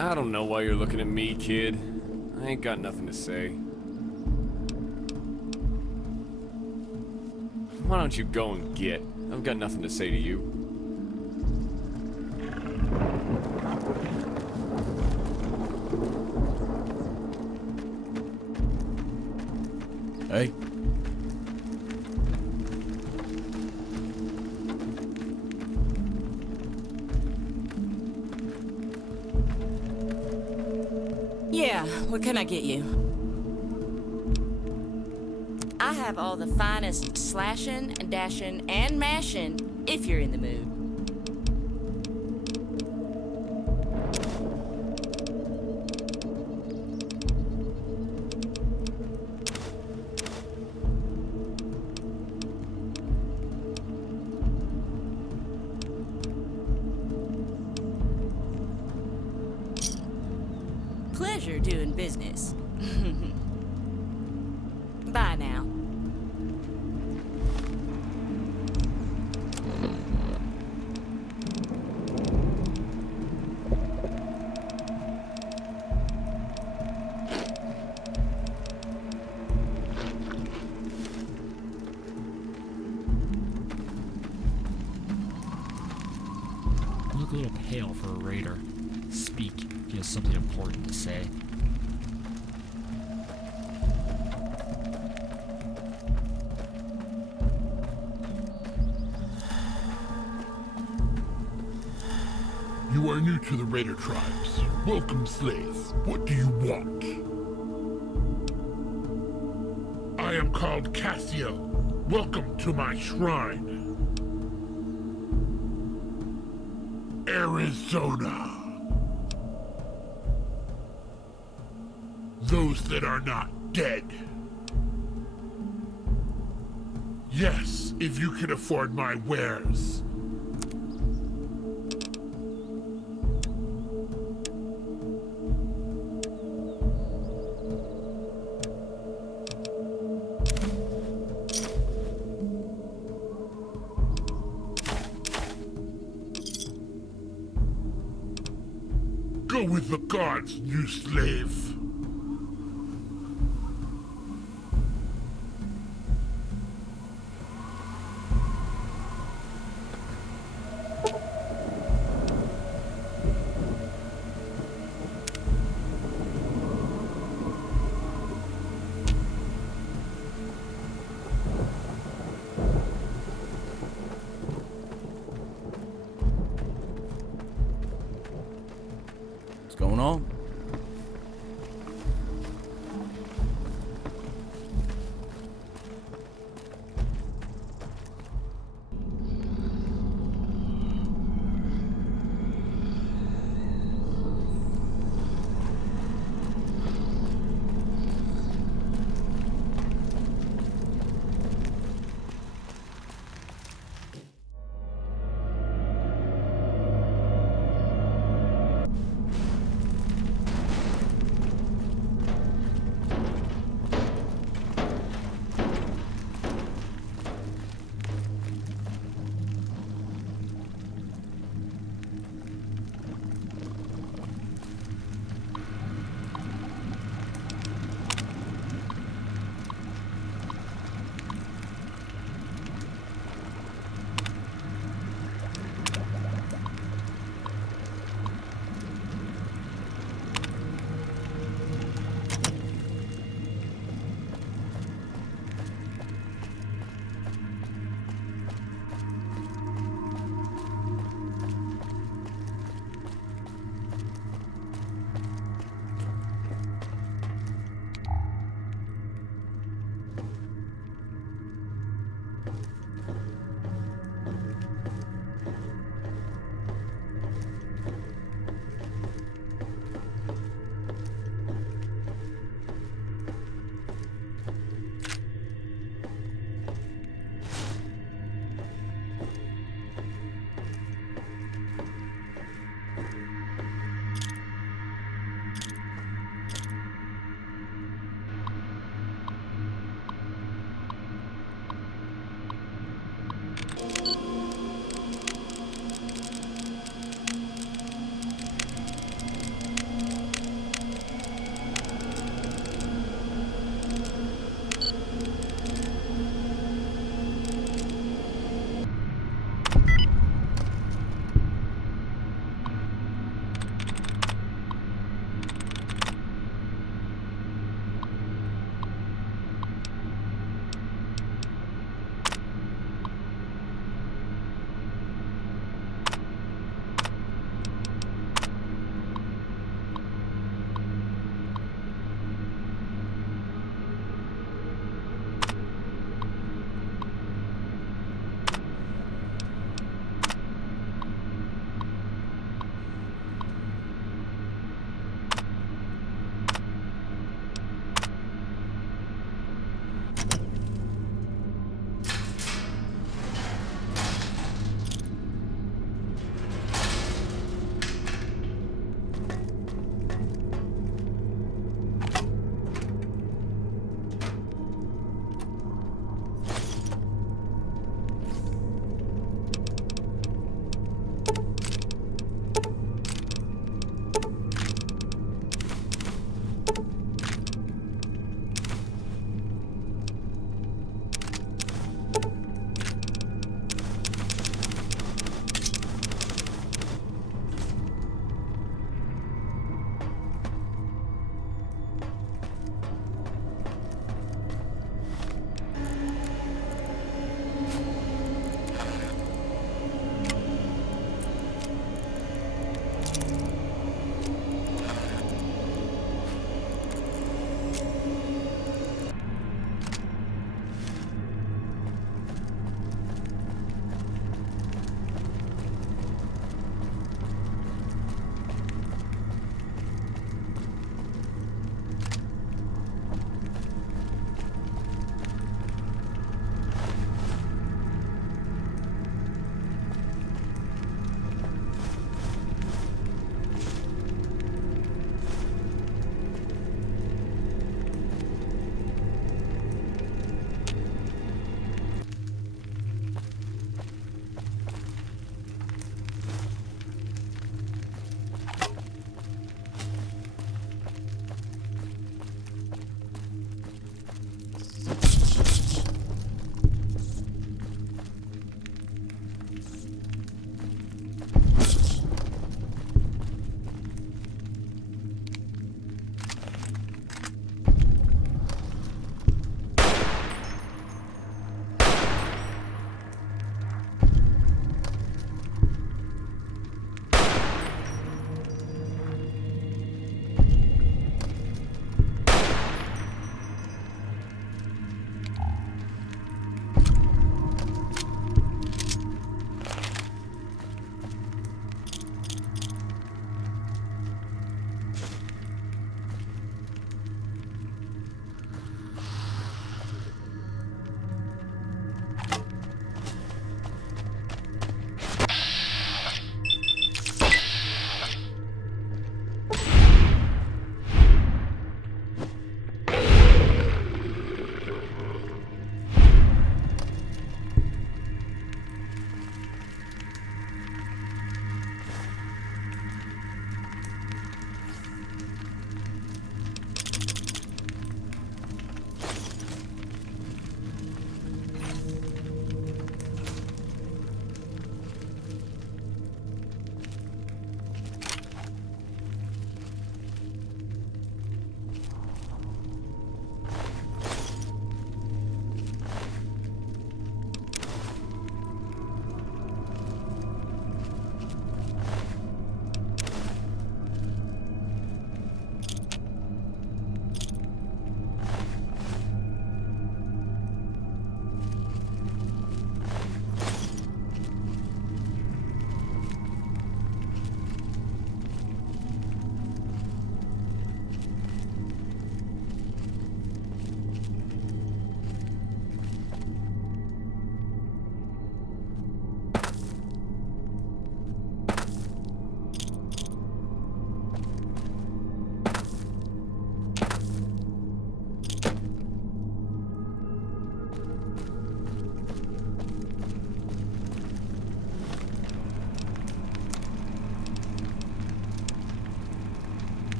I don't know why you're looking at me, kid. I ain't got nothing to say. Why don't you go and get? I've got nothing to say to you. Hey. Yeah, what can I get you? I have all the finest slashing, dashing, and mashing, if you're in the mood. Pleasure doing business. Bye now. You look a little pale for a raider. Speak if you have something important to say. You are new to the Raider tribes. Welcome, slaves. What do you want? I am called Cassio. Welcome to my shrine. Arizona. Those that are not dead. Yes, if you can afford my wares. Go with the gods, new slave. What's going on?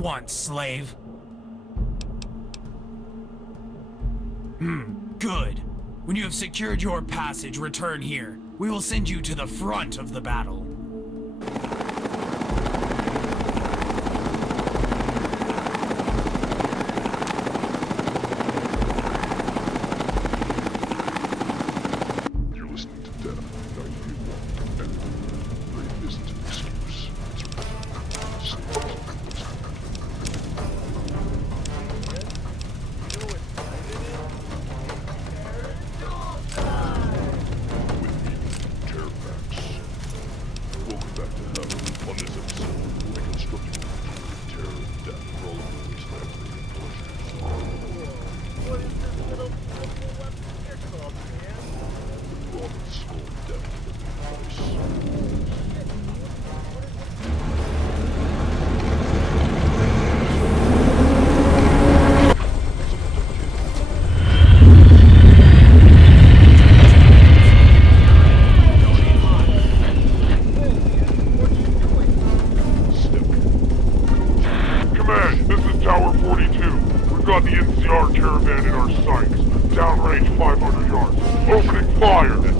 want, slave? Good. When you have secured your passage, return here. We will send you to the front of the battle. You're listening to Death 91, and rape isn't an excuse. Welcome back to hell. On this episode, we'll be constructing a terror and death for all of your wasteland raiding pleasures. What is this little weapon here called, man? The Roman Skull Death device. Command, this is Tower 42. We've got the NCR caravan in our sights. Downrange 500 yards. Opening fire! This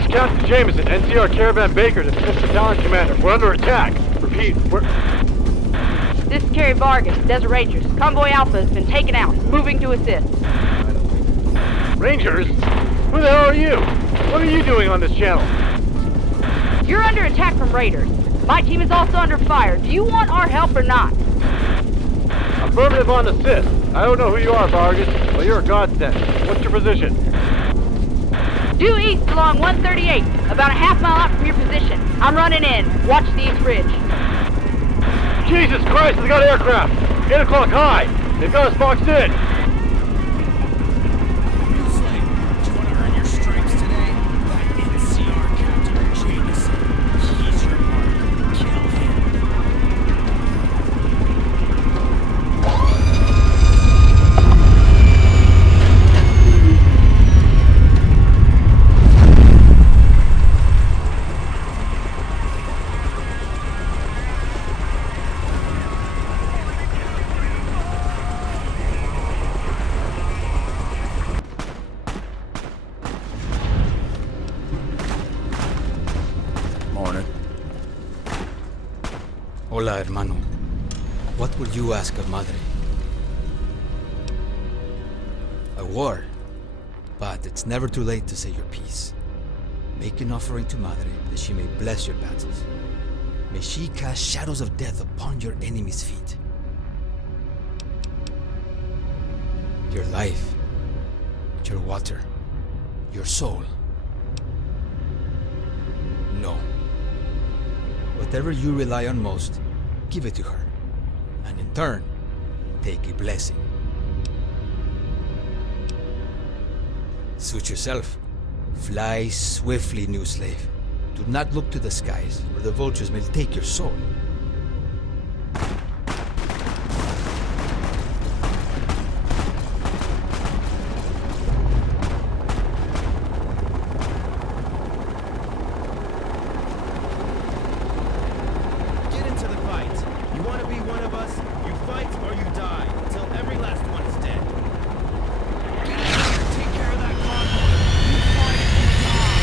is Captain Jameson, NCR Caravan Baker, Assistant Battalion Commander. We're under attack. Repeat, we're... This is Carrie Vargas, Desert Rangers. Convoy Alpha has been taken out. Moving to assist. Rangers? Who the hell are you? What are you doing on this channel? You're under attack from raiders. My team is also under fire. Do you want our help or not? Affirmative on assist. I don't know who you are, Vargas, but you're a godsend. What's your position? Due east along 138, about a half mile out from your position. I'm running in. Watch the east ridge. Jesus Christ, they got aircraft! 8 o'clock high! They've got us boxed in! Slave, do you want to earn your stripes today? That NCR Captain Jameson. He's your mark. Kill him. Morning. Hola, hermano. What would you ask of Madre? A war. But it's never too late to say your piece. Make an offering to Madre that she may bless your battles. May she cast shadows of death upon your enemies' feet. Your life, your water, your soul. No. Whatever you rely on most, give it to her. And in turn, take a blessing. Suit yourself. Fly swiftly, new slave. Do not look to the skies, or the vultures may take your soul. Get into the fight. You want to be one of us? You fight or you die, until every last one is dead. Get in there, take care of that convoy. You fight or you die.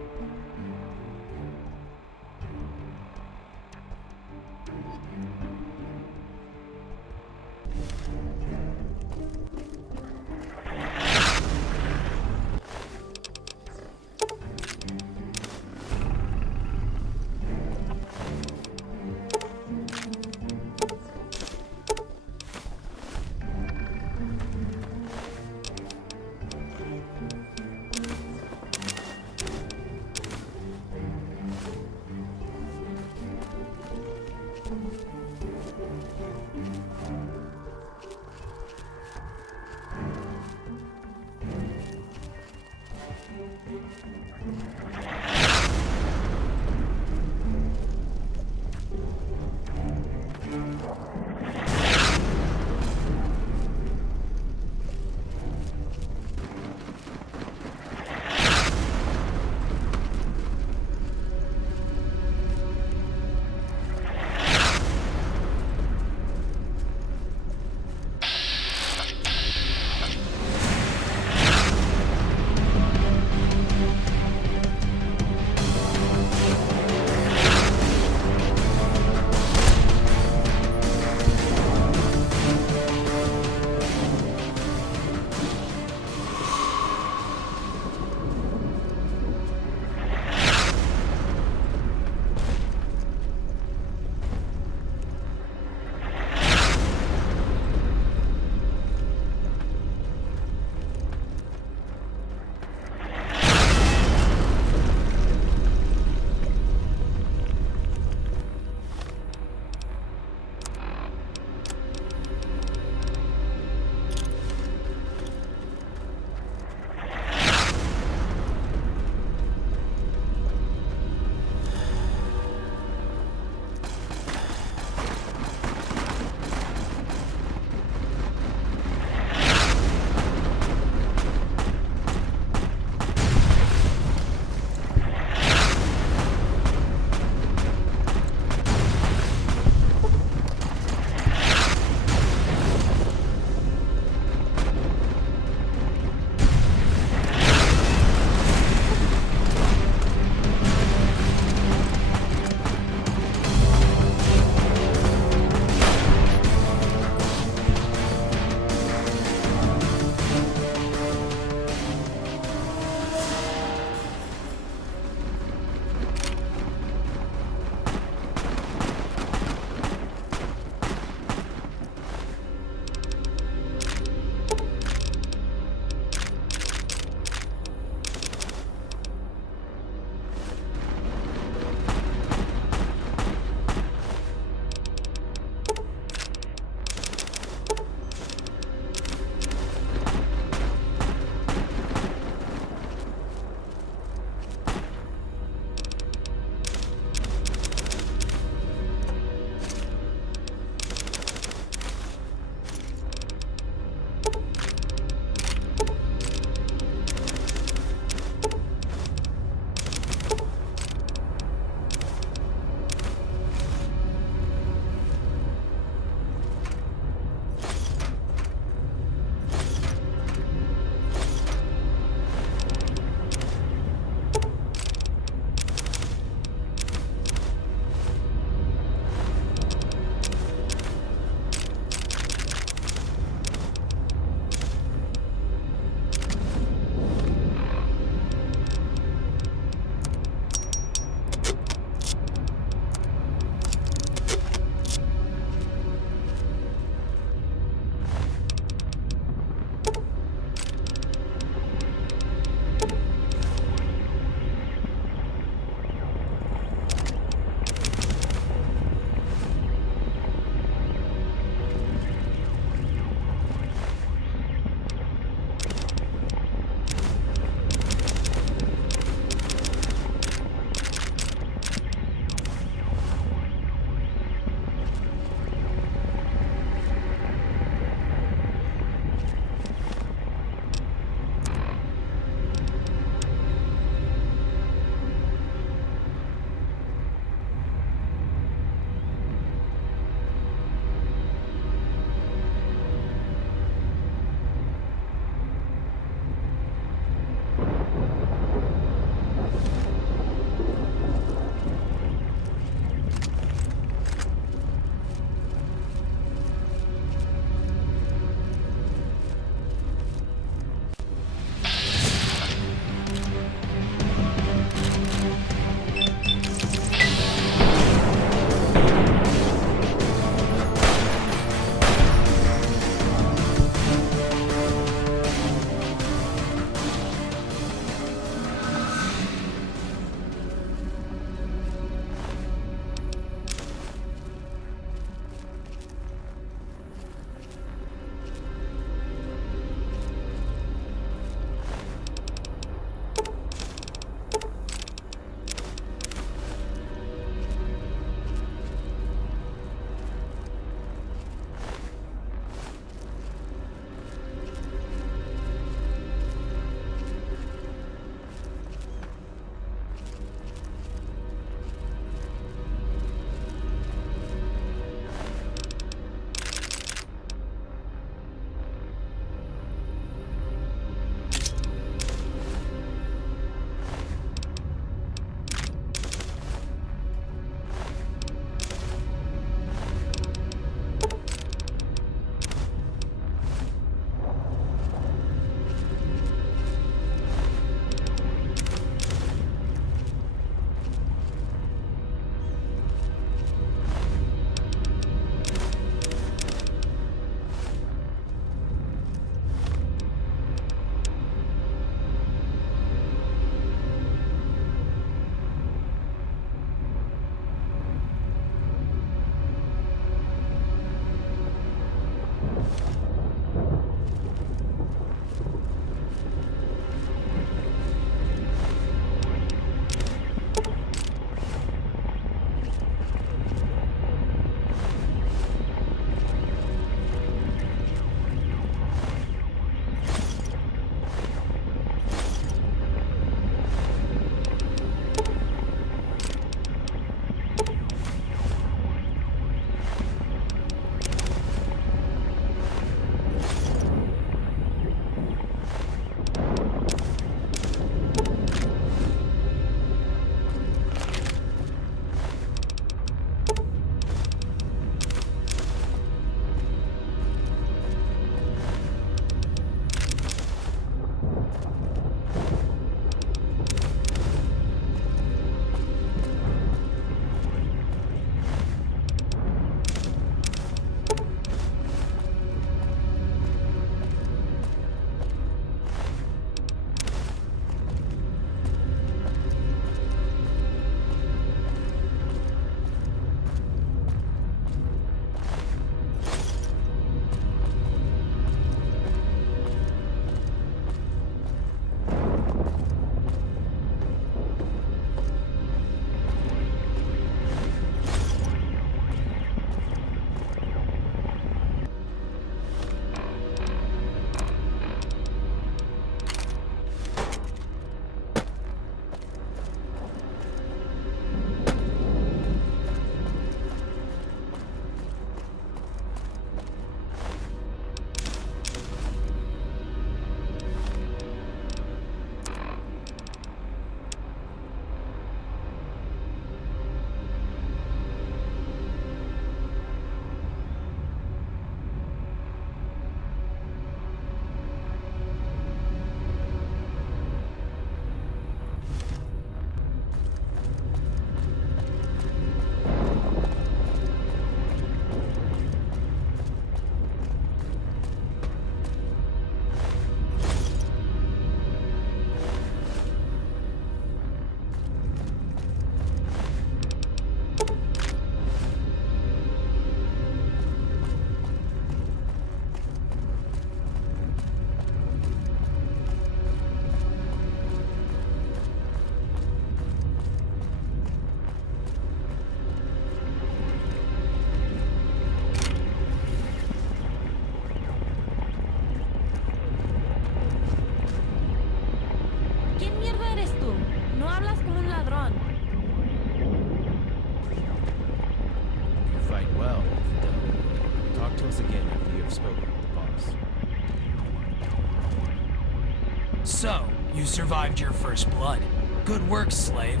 So, you survived your first blood. Good work, slave.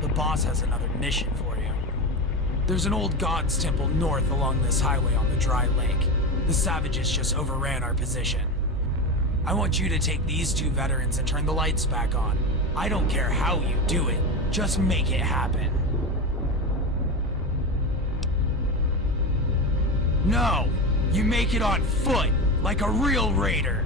The boss has another mission for you. There's an old god's temple north along this highway on the dry lake. The savages just overran our position. I want you to take these two veterans and turn the lights back on. I don't care how you do it, just make it happen. No! You make it on foot, like a real raider!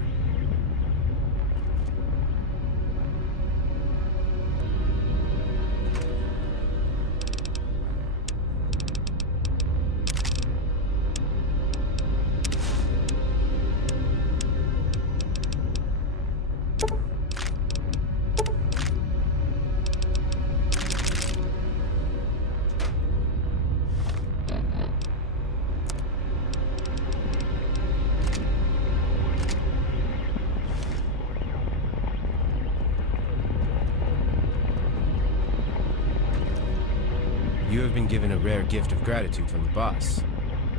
You have been given a rare gift of gratitude from the boss.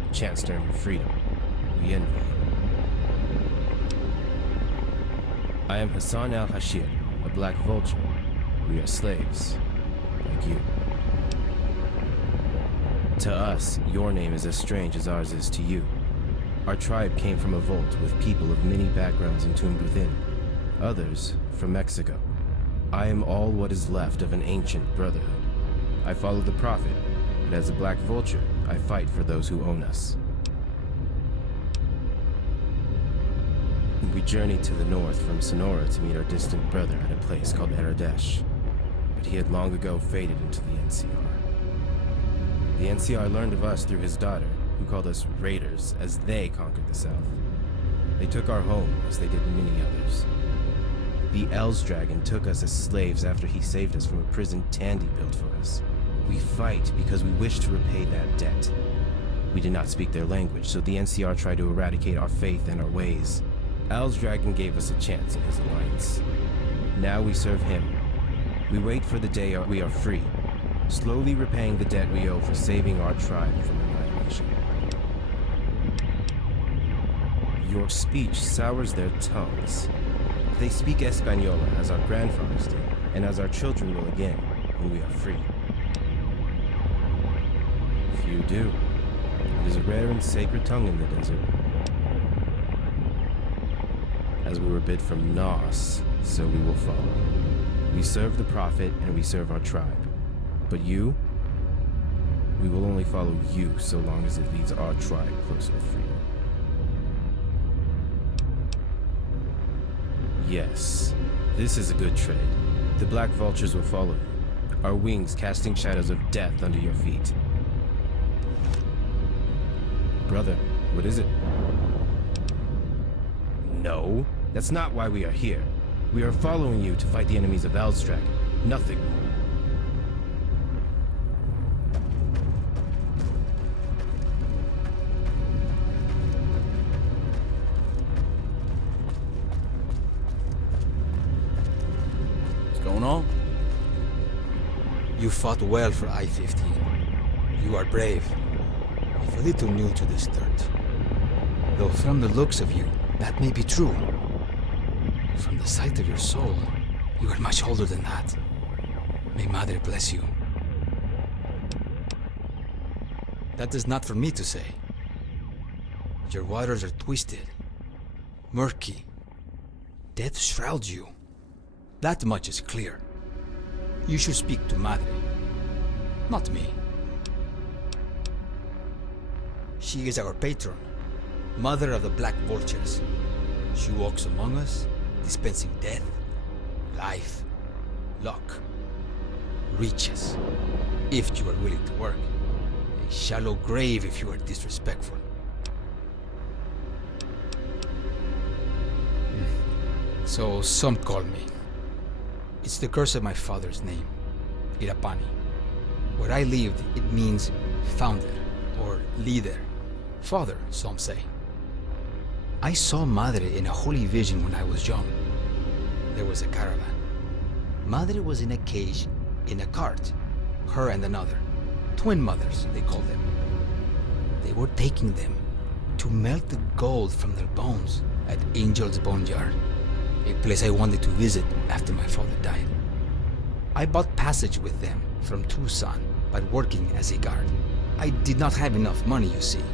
A chance to earn your freedom. We envy you. I am Hassan al-Hashir, a black vulture. We are slaves, like you. To us, your name is as strange as ours is to you. Our tribe came from a vault with people of many backgrounds entombed within. Others from Mexico. I am all what is left of an ancient brotherhood. I follow the Prophet, but as a black vulture, I fight for those who own us. We journeyed to the north from Sonora to meet our distant brother at a place called Euripides, but he had long ago faded into the NCR. The NCR learned of us through his daughter, who called us raiders as they conquered the south. They took our home as they did many others. The Elsedragon took us as slaves after he saved us from a prison Tandy built for us. We fight because we wish to repay that debt. We did not speak their language, so the NCR tried to eradicate our faith and our ways. Elsedragon gave us a chance in his alliance. Now we serve him. We wait for the day we are free, slowly repaying the debt we owe for saving our tribe from annihilation. Your speech sours their tongues. They speak Española as our grandfathers did, and as our children will again when we are free. Few do. It is a rare and sacred tongue in the desert. As we were bid from Nos, so we will follow. We serve the Prophet and we serve our tribe. But you? We will only follow you so long as it leads our tribe closer to freedom. Yes, this is a good trade. The black vultures will follow you, our wings casting shadows of death under your feet. Brother, what is it? No, that's not why we are here. We are following you to fight the enemies of Elsedragon. Nothing more. Going on? You fought well for I-15. You are brave, if a little new to this dirt. Though from the looks of you, that may be true. From the sight of your soul, you are much older than that. May Madre bless you. That is not for me to say. Your waters are twisted, murky. Death shrouds you. That much is clear. You should speak to Madre, not me. She is our patron, mother of the Black Vultures. She walks among us, dispensing death, life, luck, riches, if you are willing to work. A shallow grave if you are disrespectful. So some call me. It's the curse of my father's name, Irapani. Where I lived, it means founder or leader. Father, some say. I saw Madre in a holy vision when I was young. There was a caravan. Madre was in a cage, in a cart. Her and another. Twin mothers, they called them. They were taking them to melt the gold from their bones at Angel's Boneyard, a place I wanted to visit after my father died. I bought passage with them from Tucson by working as a guard. I did not have enough money, you see,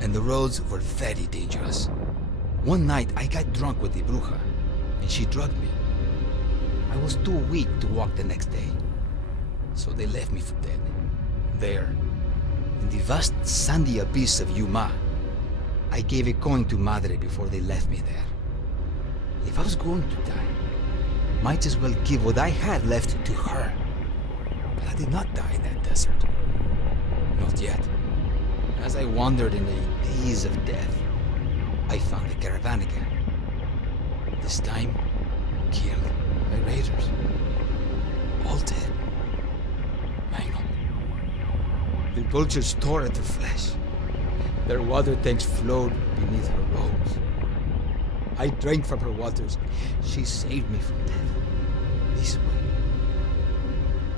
and the roads were very dangerous. One night I got drunk with the bruja, and she drugged me. I was too weak to walk the next day, so they left me for dead. There, in the vast sandy abyss of Yuma, I gave a coin to Madre before they left me there. If I was going to die, might as well give what I had left to her. But I did not die in that desert. Not yet. As I wandered in a daze of death, I found the caravan again. This time, killed by raiders. All dead. Mangled. The vultures tore at their flesh. Their water tanks flowed beneath her robes. I drank from her waters. She saved me from death. This way.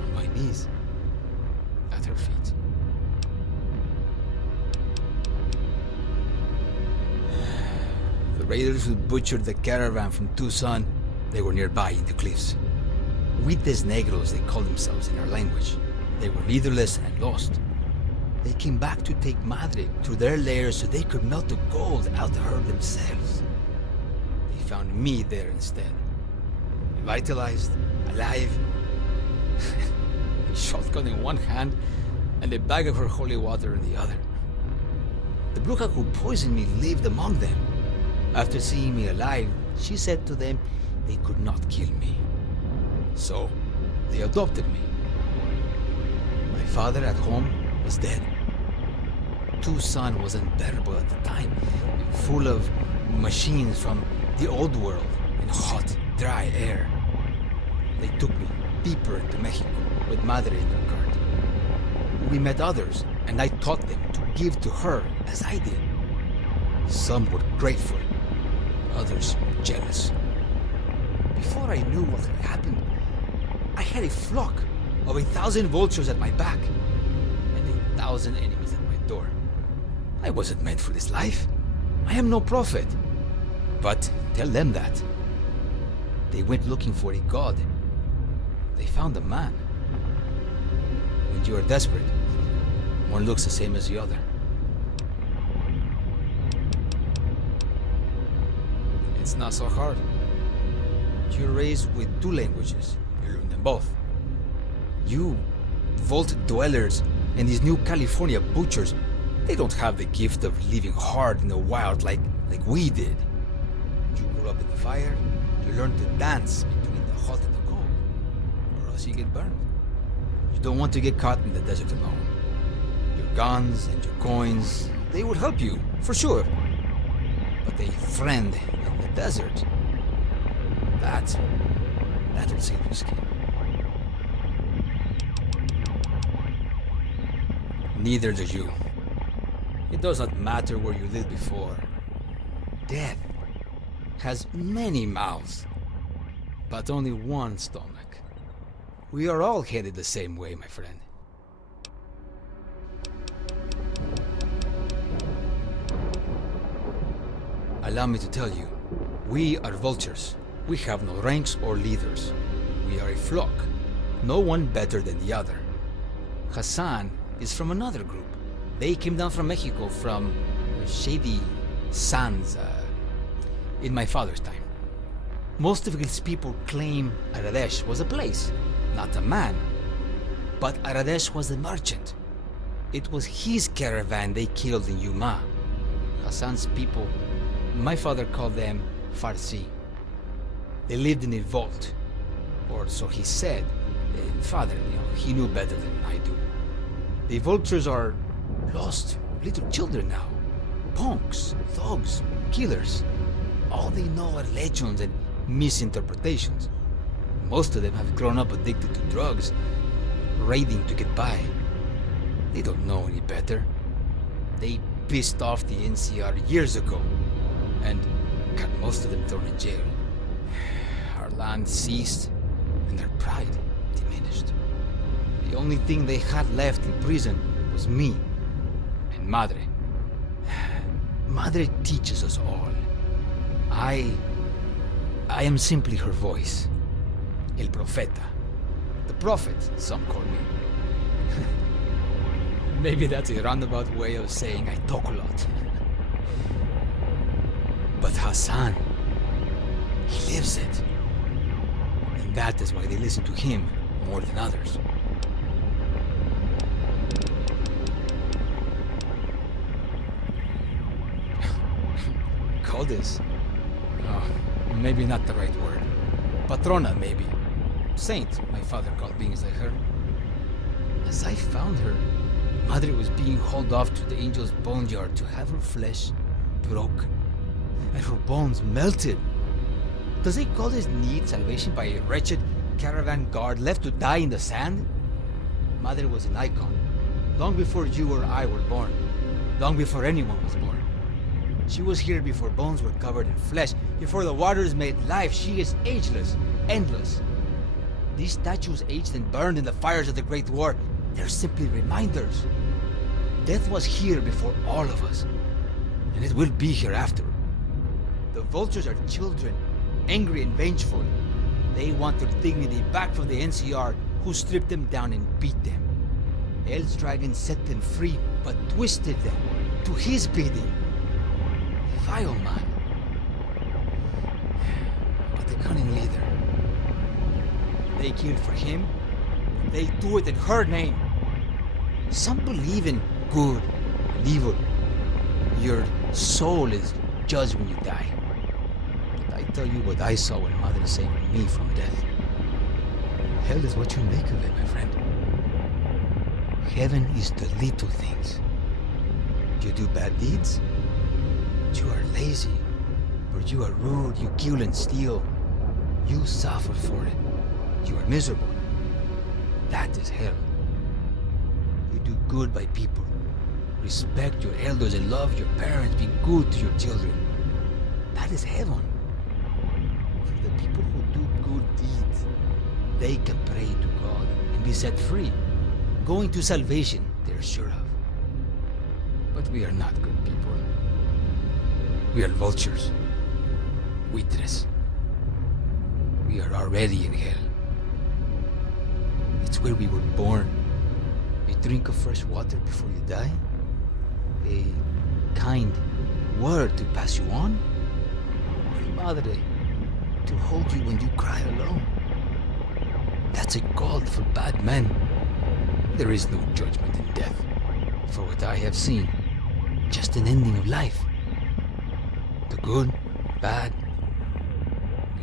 On my knees. At her feet. The raiders who butchered the caravan from Tucson, they were nearby in the cliffs. Huites Negros, they called themselves in our language. They were leaderless and lost. They came back to take Madre to their lairs so they could melt the gold out of her themselves. They found me there instead. Revitalized, alive, a shotgun in one hand and a bag of her holy water in the other. The bruja who poisoned me lived among them. After seeing me alive, she said to them they could not kill me. So, they adopted me. My father at home was dead. Tucson was unbearable at the time, full of machines from the old world and hot, dry air. They took me deeper into Mexico with Madre in their cart. We met others, and I taught them to give to her as I did. Some were grateful, others jealous. Before I knew what had happened, I had a flock of 1,000 vultures at my back and 1,000 enemies at my door. I wasn't meant for this life. I am no prophet. But tell them that. They went looking for a god. They found a man. When you are desperate, one looks the same as the other. It's not so hard. You're raised with 2 languages. You learn them both. You, vault dwellers, and these new California butchers, they don't have the gift of living hard in the wild like we did. You grew up in the fire, you learn to dance between the hot and the cold, or else you get burned. You don't want to get caught in the desert alone. Your guns and your coins, they will help you, for sure. But a friend in the desert, that'll save your skin. Neither do you. It does not matter where you lived before. Death has many mouths, but only one stomach. We are all headed the same way, my friend. Allow me to tell you, we are vultures. We have no ranks or leaders. We are a flock, no one better than the other. Hassan is from another group. They came down from Mexico, from shady sands, in my father's time. Most of his people claim Aradesh was a place, not a man. But Aradesh was a merchant. It was his caravan they killed in Yuma. Hassan's people, my father called them Farsi. They lived in a vault, or so he said. Father, he knew better than I do. The vultures are lost little children now. Punks, thugs, killers. All they know are legends and misinterpretations. Most of them have grown up addicted to drugs, raiding to get by. They don't know any better. They pissed off the NCR years ago and got most of them thrown in jail. Our land ceased and their pride diminished. The only thing they had left in prison was me and Madre. Madre teaches us all. I I am simply her voice. El Profeta. The Prophet, some call me. Maybe that's a roundabout way of saying I talk a lot. But Hassan, he lives it. And that is why they listen to him more than others. Goddess? Oh, maybe not the right word. Patrona, maybe. Saint, my father called beings like her. As I found her, Madre was being hauled off to the angel's boneyard to have her flesh broken and her bones melted. Does a goddess need salvation by a wretched caravan guard left to die in the sand? Madre was an icon, long before you or I were born, long before anyone was born. She was here before bones were covered in flesh, before the waters made life. She is ageless, endless. These statues aged and burned in the fires of the Great War. They're simply reminders. Death was here before all of us, and it will be hereafter. The vultures are children, angry and vengeful. They want their dignity back from the NCR, who stripped them down and beat them. Elsedragon set them free, but twisted them to his bidding. A vile man, but a cunning leader. They killed for him. They do it in her name. Some believe in good and evil. Your soul is judged when you die. But I tell you what I saw when Mother saved me from death. Hell is what you make of it, my friend. Heaven is the little things. You do bad deeds, you are lazy, or you are rude, you kill and steal. You suffer for it. You are miserable. That is hell. You do good by people. Respect your elders and love your parents. Be good to your children. That is heaven. For the people who do good deeds, they can pray to God and be set free. Going to salvation, they're sure of. But we are not good people. We are vultures. Buitres. We are already in hell. It's where we were born. A drink of fresh water before you die. A kind word to pass you on. A madre to hold you when you cry alone. That's a call for bad men. There is no judgment in death. For what I have seen, just an ending of life. The good, bad,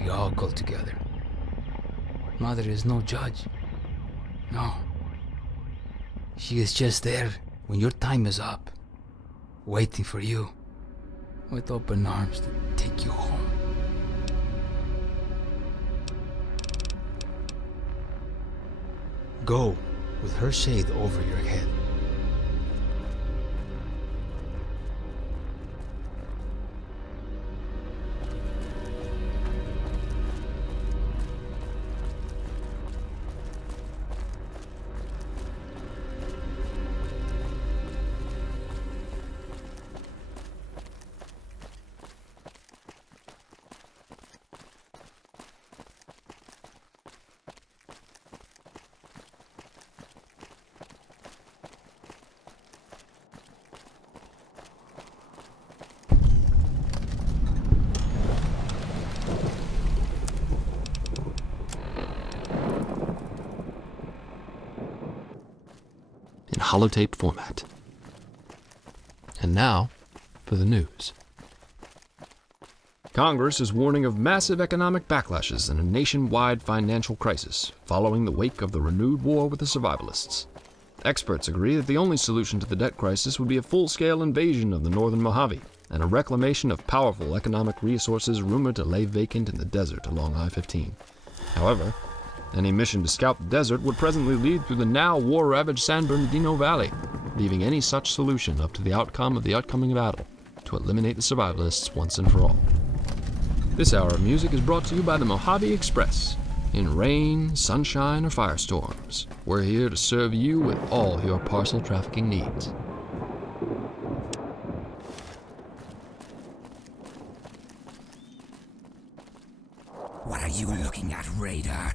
we all go together. Mother is no judge. No. She is just there when your time is up, waiting for you, with open arms to take you home. Go with her shade over your head. Holotape format. And now, for the news. Congress is warning of massive economic backlashes and a nationwide financial crisis following the wake of the renewed war with the survivalists. Experts agree that the only solution to the debt crisis would be a full-scale invasion of the northern Mojave and a reclamation of powerful economic resources rumored to lay vacant in the desert along I-15. However, any mission to scout the desert would presently lead through the now war-ravaged San Bernardino Valley, leaving any such solution up to the outcome of the upcoming battle to eliminate the survivalists once and for all. This hour of music is brought to you by the Mojave Express. In rain, sunshine, or firestorms, we're here to serve you with all your parcel trafficking needs. are you looking at, Raider?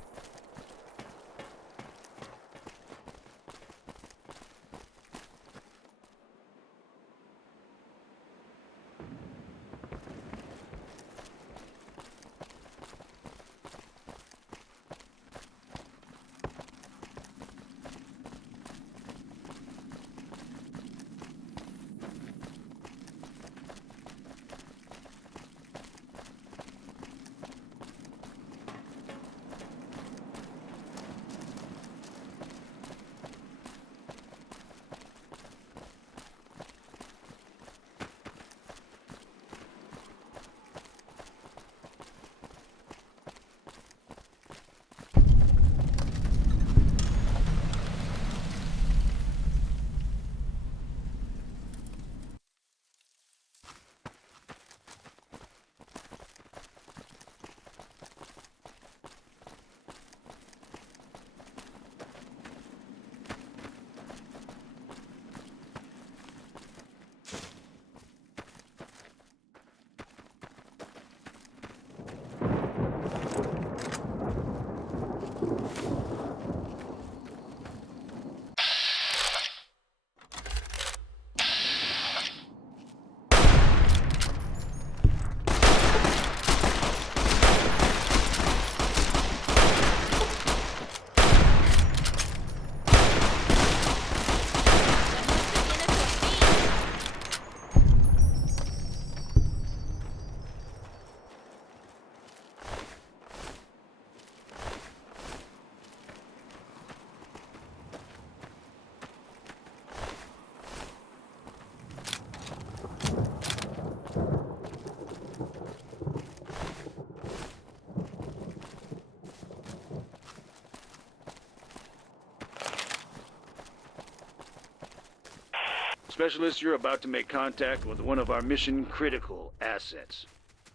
Specialist, you're about to make contact with one of our mission-critical assets.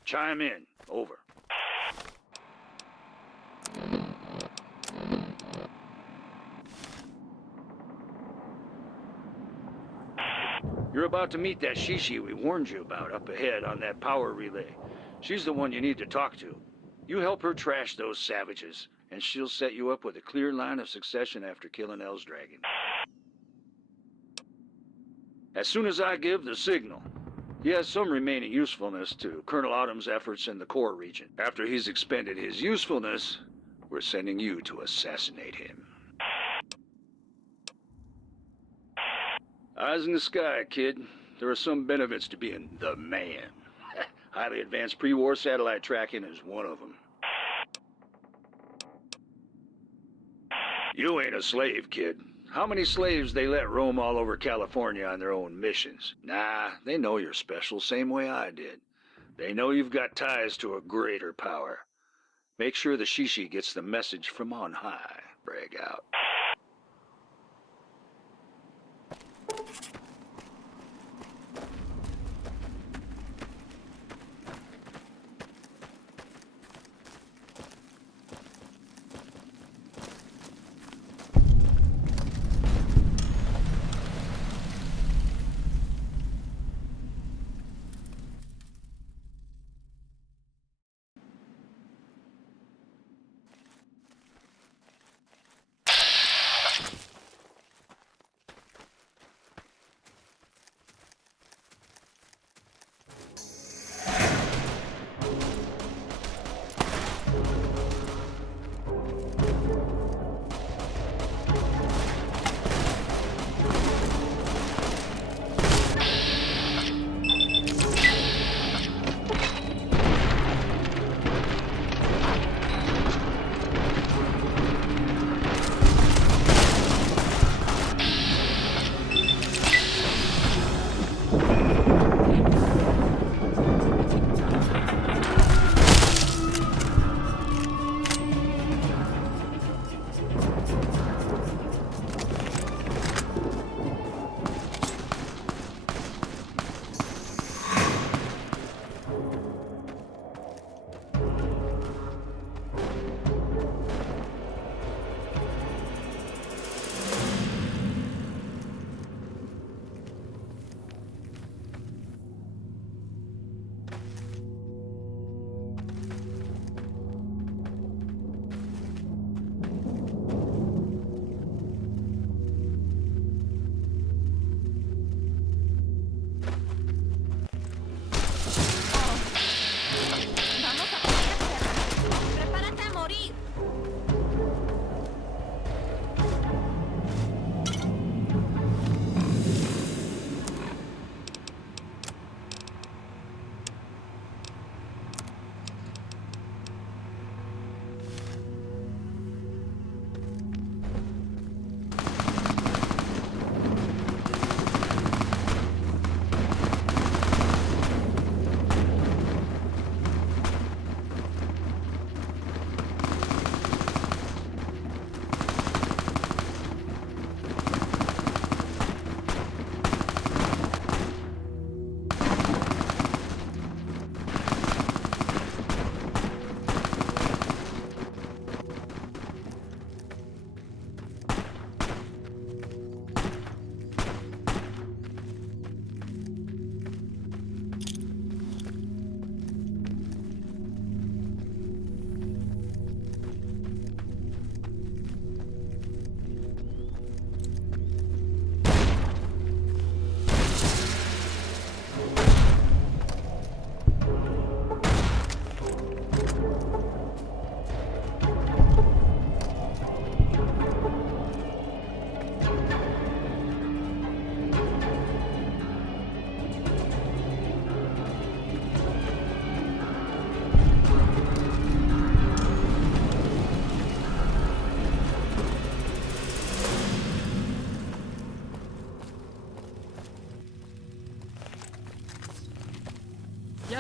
Chime in. Over. You're about to meet that Shishi we warned you about up ahead on that power relay. She's the one you need to talk to. You help her trash those savages, and she'll set you up with a clear line of succession after killing Elsedragon. As soon as I give the signal, he has some remaining usefulness to Colonel Autumn's efforts in the core region. After he's expended his usefulness, we're sending you to assassinate him. Eyes in the sky, kid. There are some benefits to being the man. Highly advanced pre-war satellite tracking is one of them. You ain't a slave, kid. How many slaves they let roam all over California on their own missions? Nah, they know you're special, same way I did. They know you've got ties to a greater power. Make sure the Shishi gets the message from on high. Brag out.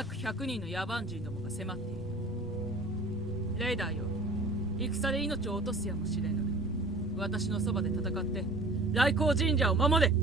約100人の野蛮人どもが迫っている。レイダーよ、戦で命を落とすやもしれぬ。私のそばで戦って来光神社を守れ。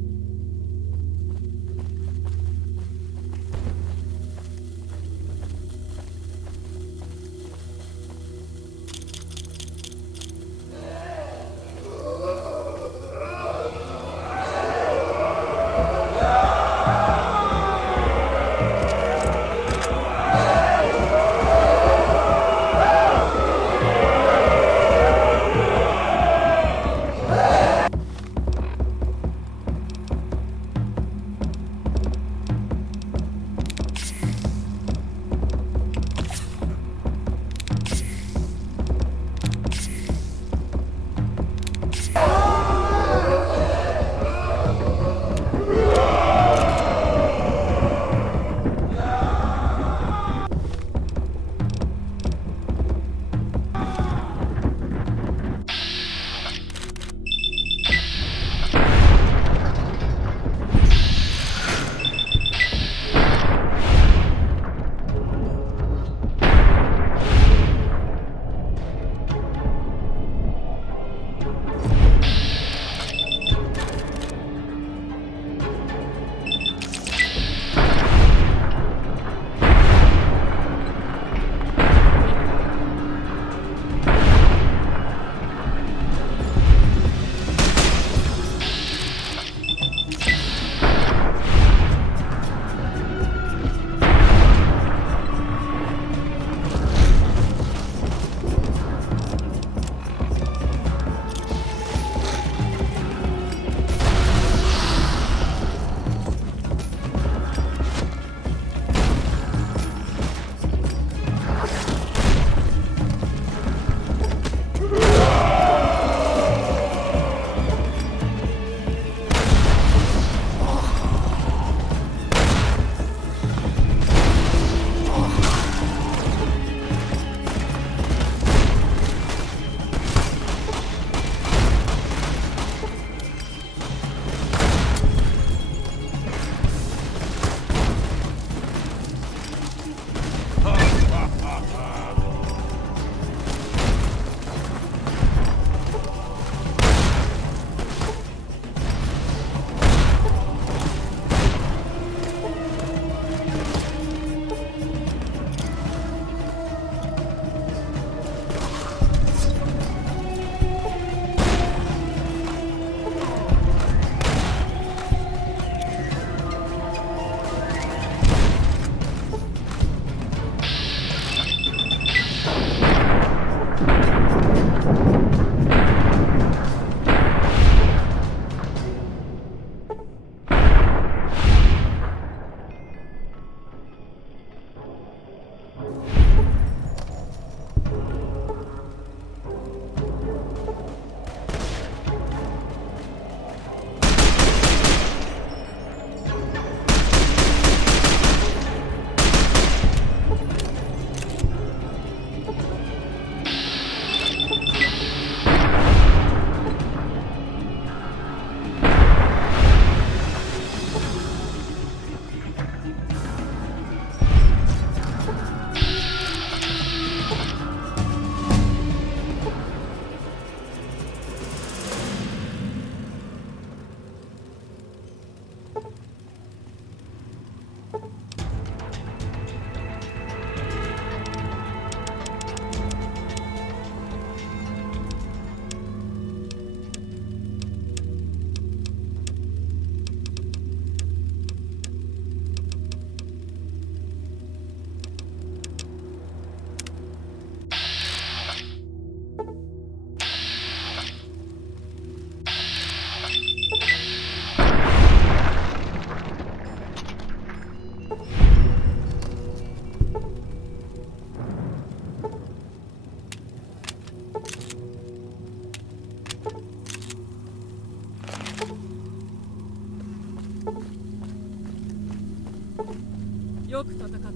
よく戦った。元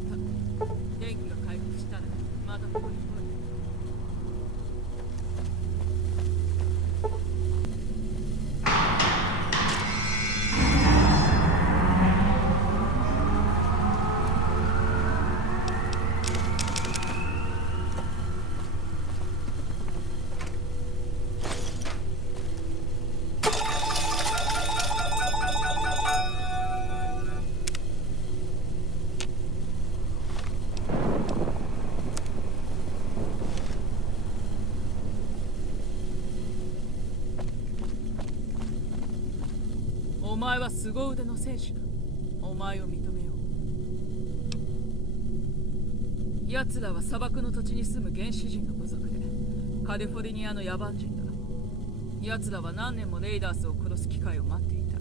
気が回復したらまたここに来い。前は凄腕の戦士だ。お前を認めよう。奴らは砂漠の土地に住む原始人の部族で、カリフォルニアの野蛮人だ。奴らは何年もレイダースを殺す機会を待っていた。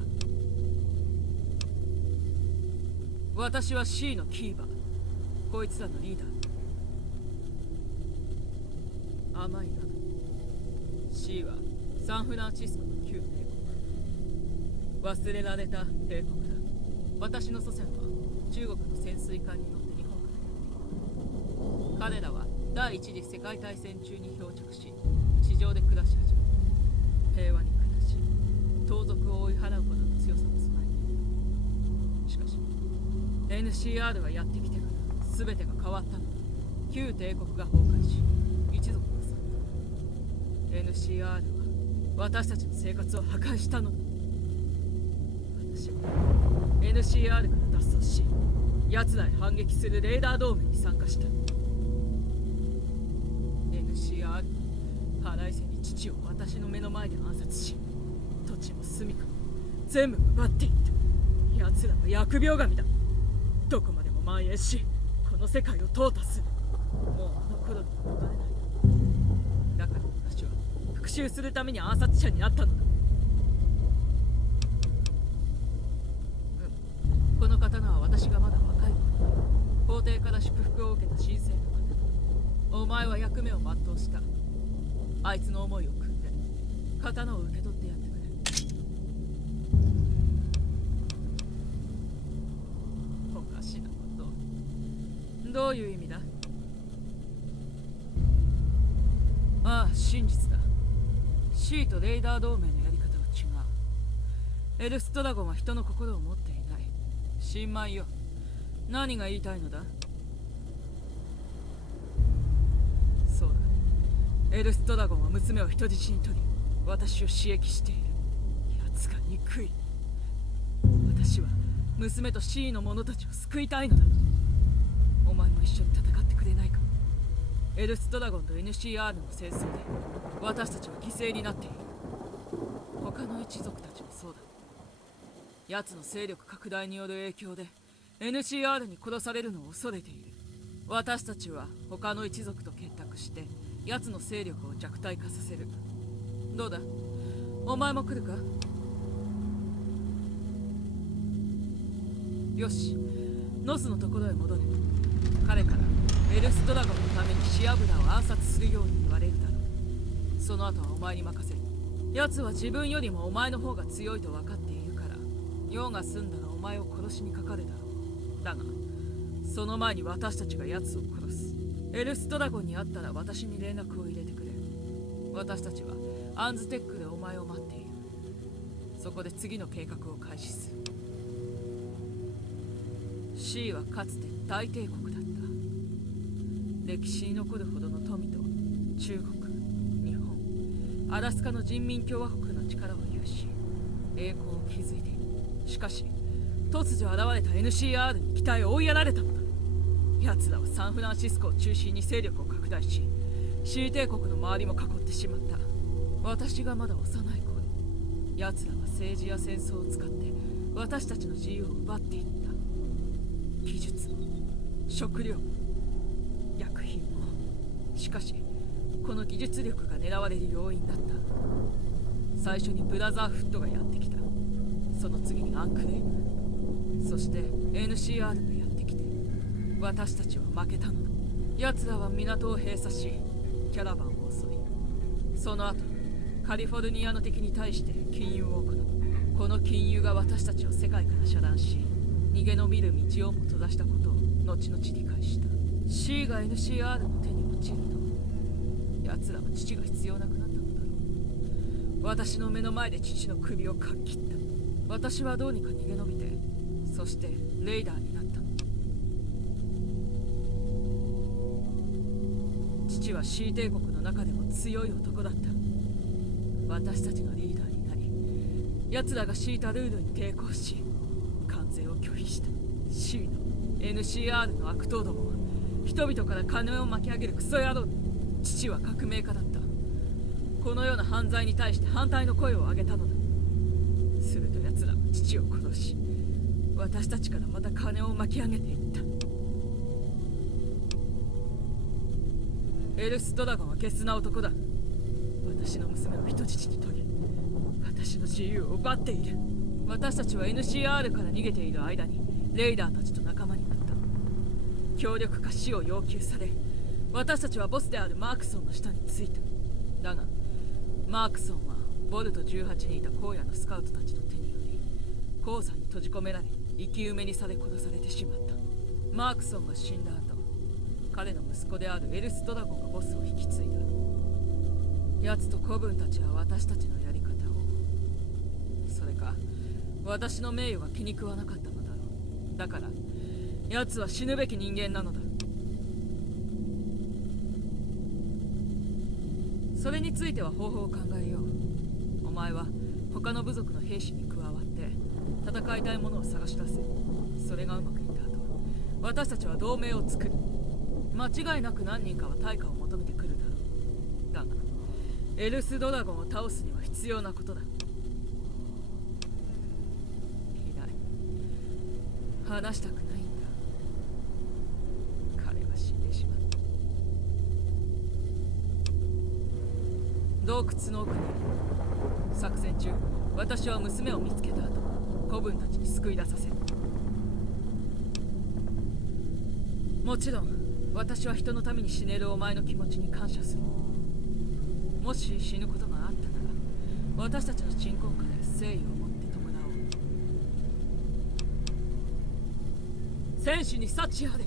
私は C のキーバー、こいつらのリーダー。甘いな。 C はサンフランシスコの旧帝国。忘れられた帝国だ。私の祖先は中国の潜水艦に乗って日本からやってきた。彼らは第一次世界大戦中に漂着し、地上で暮らし始めた。平和に暮らし、盗賊を追い払うほどの強さを備えている。しかし NCR はやってきてから全てが変わったのだ。旧帝国が崩壊し、一族が去った。 NCR は私たちの生活を破壊したのだ。私は NCR から脱走し、奴らへ反撃するレーダー同盟に参加した。 NCR は腹いせに父を私の目の前で暗殺し、土地も住みかも全部奪っていった。奴らは疫病神だ。どこまでも蔓延し、この世界を淘汰する。もうあの頃には戻れない。だから私は復讐するために暗殺者になったのだ。この刀は私がまだ若い頃、皇帝から祝福を受けた神聖な刀。お前は役目を全うした。あいつの思いを汲んで刀を受け取ってやってくれ。おかしなこと。どういう意味だ？ああ、真実だ。 C とレイダー同盟のやり方は違う。エルストラゴンは人の心を持っていない。新米よ。何が言いたいのだ？そうだ。エルストラゴンは娘を人質に取り、私を刺激している。奴が憎い。私は娘と C の者たちを救いたいのだ。お前も一緒に戦ってくれないか？エルストラゴンと NCR の戦争で私たちは犠牲になっている。他の一族たちもそうだ。奴の勢力拡大による影響で NCR に殺されるのを恐れている。私たちは他の一族と結託して奴の勢力を弱体化させる。どうだ？お前も来るか？よし、ノスのところへ戻れ。彼からエルストラゴンのためにシアブラを暗殺するように言われるだろう。その後はお前に任せる。奴は自分よりもお前の方が強いと分かっているから、用が済んだらお前を殺しにかかるだろう。だがその前に私たちが奴を殺す。エルストラゴンに会ったら私に連絡を入れてくれ。私たちはアンズテックでお前を待っている。そこで次の計画を開始する。 C はかつて大帝国だった。歴史に残るほどの富と中国、日本、アラスカの人民共和国の力を有し、栄光を築いている。しかし突如現れた NCR に期待を追いやられたのだ。奴らはサンフランシスコを中心に勢力を拡大し、 C 帝国の周りも囲ってしまった。私がまだ幼い頃、奴らは政治や戦争を使って私たちの自由を奪っていった。技術も食料も薬品も。しかしこの技術力が狙われる要因だった。最初にブラザーフットがやってきた。その次にアンクレイブ、そして NCR がやってきて、私たちは負けたのだ。奴らは港を閉鎖し、キャラバンを襲い、その後カリフォルニアの敵に対して禁輸を行う。この禁輸が私たちを世界から遮断し、逃げ延びる道をも閉ざしたことを後々理解した。 C が NCR の手に落ちると、奴らは父が必要なくなったのだろう。私の目の前で父の首をかっ切った。私はどうにか逃げ延びて、そしてレイダーになった。父は C 帝国の中でも強い男だった。私たちのリーダーになり、奴らが敷いたルールに抵抗し、関税を拒否した。 C の NCR の悪党どもは人々から金を巻き上げるクソ野郎。父は革命家だった。このような犯罪に対して反対の声を上げたのだ。すると奴らは父を殺し、私たちからまた金を巻き上げていった。エルスドラゴンはゲスな男だ。私の娘を人質に取り、私の自由を奪っている。私たちは NCR から逃げている間にレイダーたちと仲間になった。協力か死を要求され、私たちはボスであるマークソンの下についた。だがマークソンはボルト18にいた荒野のスカウトたちの手により鉱山に閉じ込められ、生き埋めにされ殺されてしまった。マークソンが死んだ後、彼の息子であるエルスドラゴンがボスを引き継いだ。奴と子分たちは私たちのやり方を、それか私の名誉が気に食わなかったのだろう。だから奴は死ぬべき人間なのだ。それについては方法を考えよう。お前は他の部族の兵士に加わって戦いたいものを探し出せ。それがうまくいった後、私たちは同盟を作る。間違いなく何人かは対価を求めてくるだろう。だがエルスドラゴンを倒すには必要なことだ。嫌い。話したくないんだ。彼は死んでしまった。洞窟の奥にいる。作戦中、私は娘を見つけた後、子分たちに救い出させる。もちろん私は人のために死ねるお前の気持ちに感謝する。もし死ぬことがあったなら、私たちの鎮魂歌で誠意を持って弔おう。戦士に幸あれ。